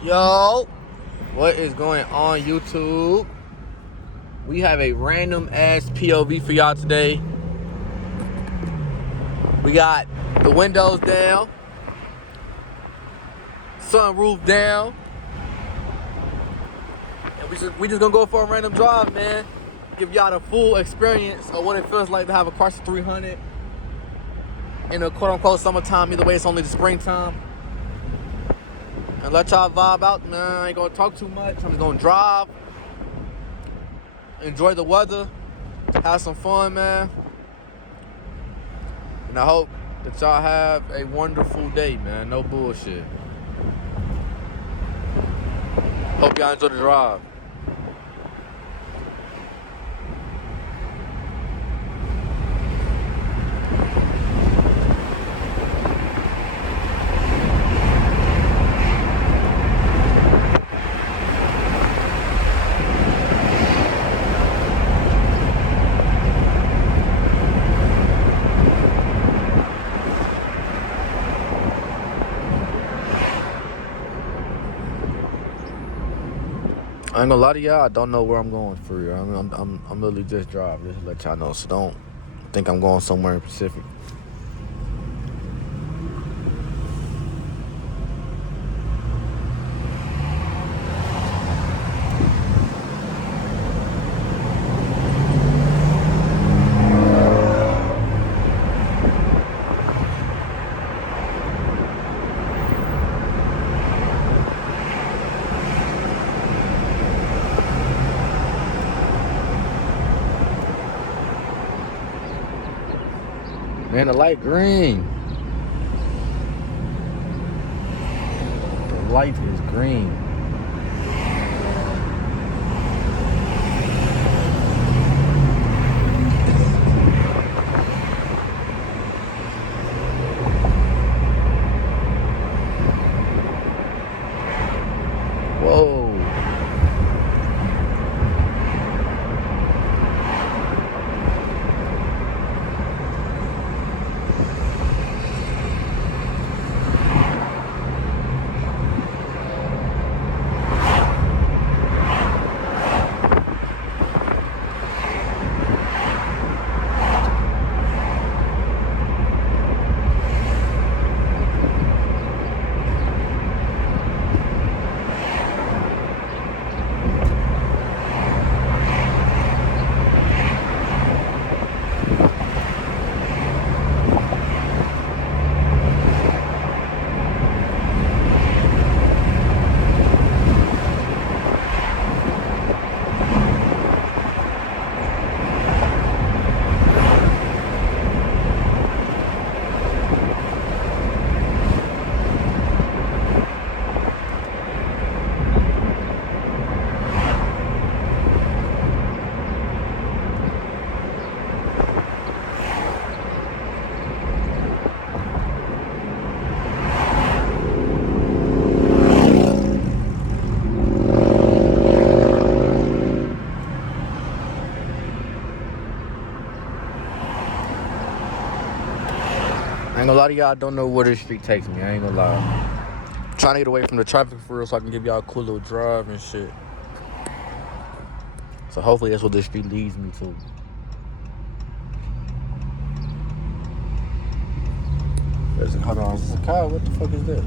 Yo, what is going on YouTube? We have a random ass POV for y'all today. We got the windows down, sunroof down, and we just gonna go for a random drive, man. Give y'all the full experience of what it feels like to have a Chrysler 300 in the quote unquote summertime. Either way, it's only the springtime. And let y'all vibe out, man. I ain't gonna talk too much. I'm just gonna drive, enjoy the weather, have some fun, man. And I hope that y'all have a wonderful day, man. No bullshit. Hope y'all enjoy the drive. I ain't gonna lie to y'all, I don't know where I'm going for real. I'm literally just driving, just to let y'all know. So don't think I'm going somewhere in Pacific. Man, the light green. The light is green. Whoa. I ain't gonna lie to y'all, I don't know where this street takes me. I ain't gonna lie. I'm trying to get away from the traffic for real so I can give y'all a cool little drive and shit. So hopefully that's what this street leads me to. Hold on, is this a car? What the fuck is that?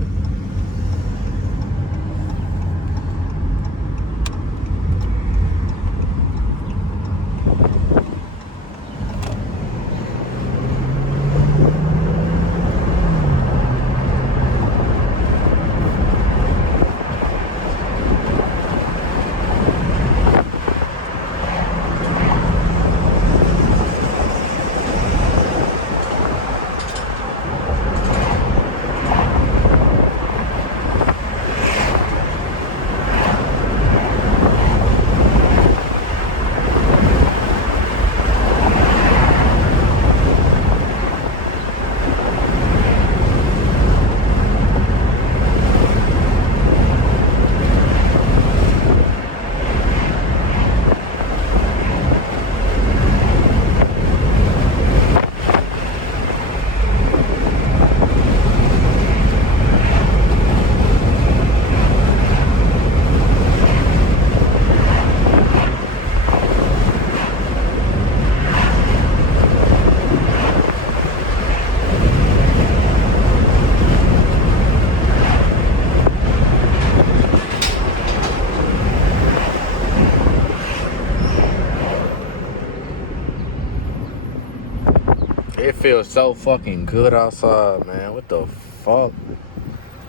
feels so fucking good outside, man. What the fuck?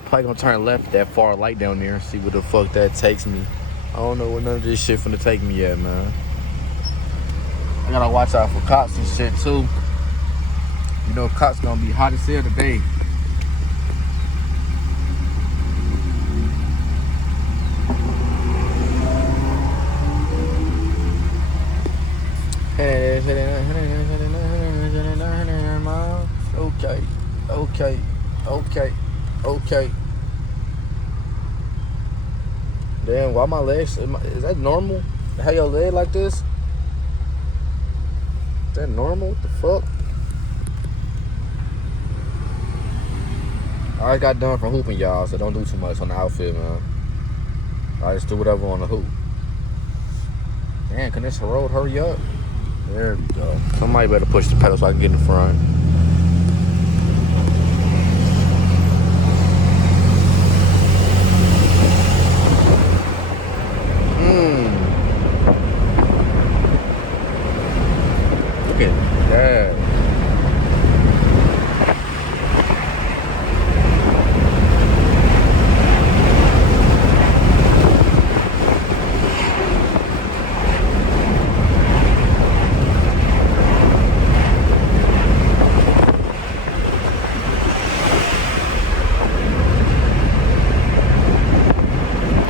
Probably gonna turn left that far light down there and see where the fuck that takes me. I don't know where none of this shit finna take me yet, man. I gotta watch out for cops and shit too. You know, cops gonna be hot as hell today. Okay. Damn, why my legs? Is that normal? How your leg like this? Is that normal? What the fuck? I got done from hooping, y'all, so don't do too much on the outfit, man. I just do whatever on the hoop. Damn, can this road hurry up? There we go. Somebody better push the pedal so I can get in front. Look at that.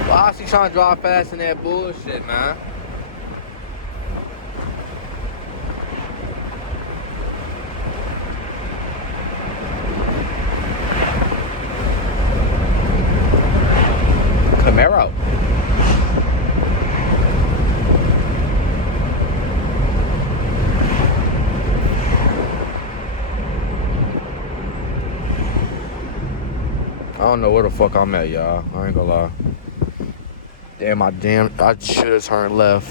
Why is she trying to drive fast in that bullshit, man? Camaro. I don't know where the fuck I'm at, y'all. I ain't gonna lie. Damn, I should have turned left.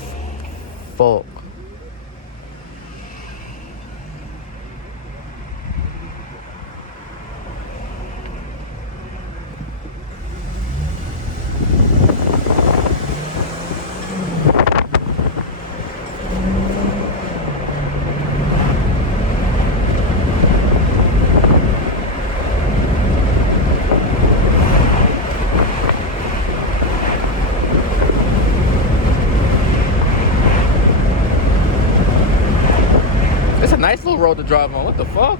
Fuck. It's a nice little road to drive on. What the fuck?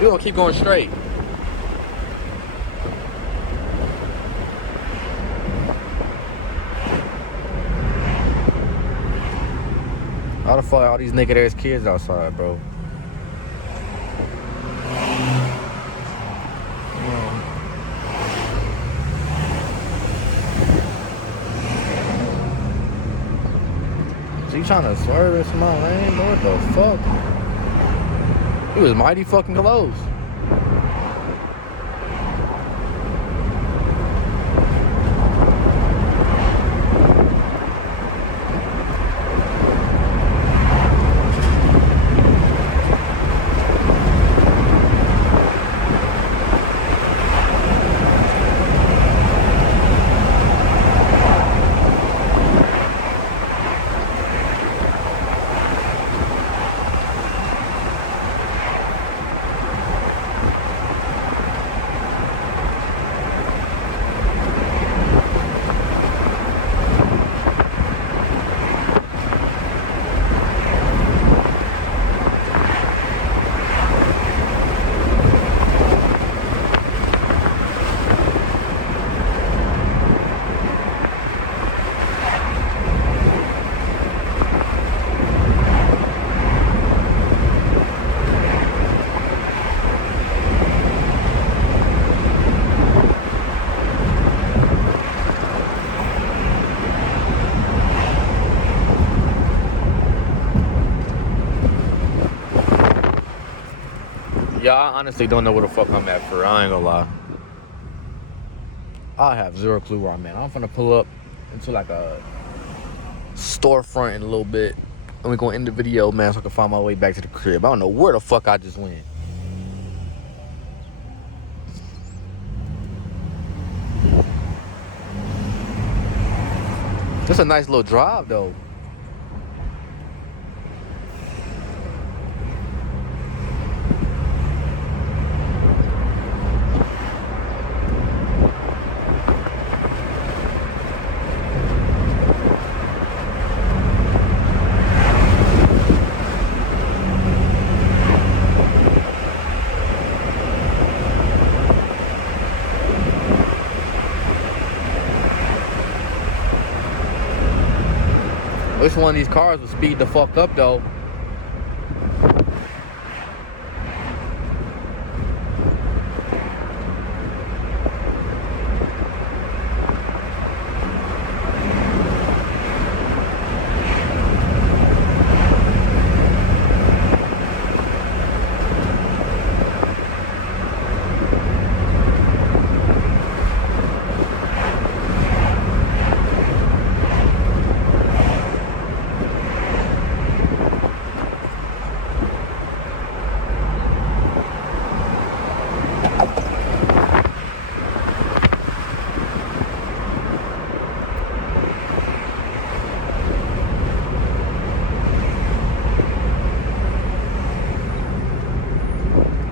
You gonna keep going straight. How the fuck all these naked ass kids outside, bro? You trying to swerve into my lane? What the fuck? He was mighty fucking close. Yeah, I honestly don't know where the fuck I'm at for. I ain't gonna lie. I have zero clue where I'm at. I'm finna pull up into like a storefront in a little bit. And we're gonna end the video, man, so I can find my way back to the crib. I don't know where the fuck I just went. It's a nice little drive, though. Which one of these cars will speed the fuck up, though?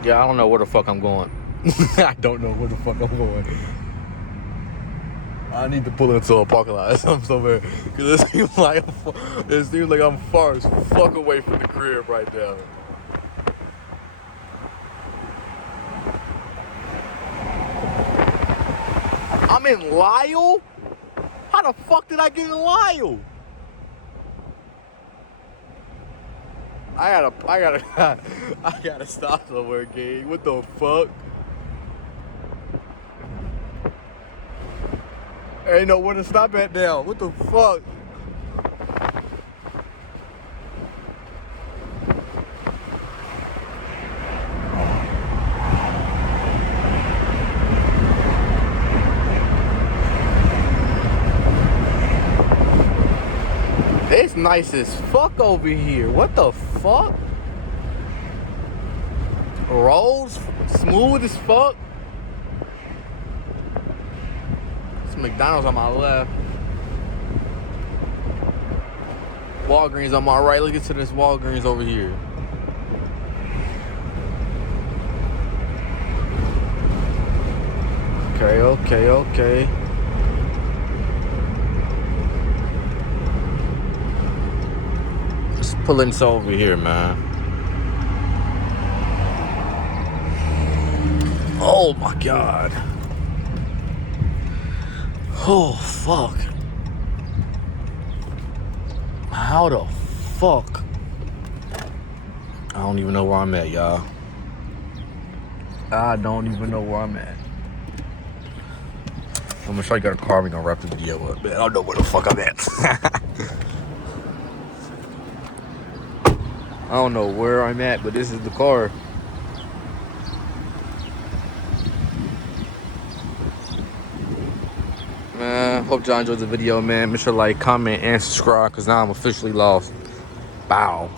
Yeah, I don't know where the fuck I'm going. I don't know where the fuck I'm going. I need to pull into a parking lot or something somewhere, because it seems like I'm far as fuck away from the crib right now. I'm in Lyle? How the fuck did I get in Lyle? I gotta stop somewhere, gang. What the fuck? Ain't know where to stop at now. What the fuck? It's nice as fuck over here. What the fuck? Roads smooth as fuck. It's McDonald's on my left. Walgreens on my right. Look at this Walgreens over here. Okay. Let's pull in over here, man. Oh my god. Oh fuck. How the fuck? I don't even know where I'm at, y'all. I don't even know where I'm at. I'm gonna show you guys a car. We're gonna wrap the video up, man. I don't know where the fuck I'm at. I don't know where I'm at, but this is the car. Man, hope y'all enjoyed the video, man. Make sure to like, comment, and subscribe, because now I'm officially lost. Bow.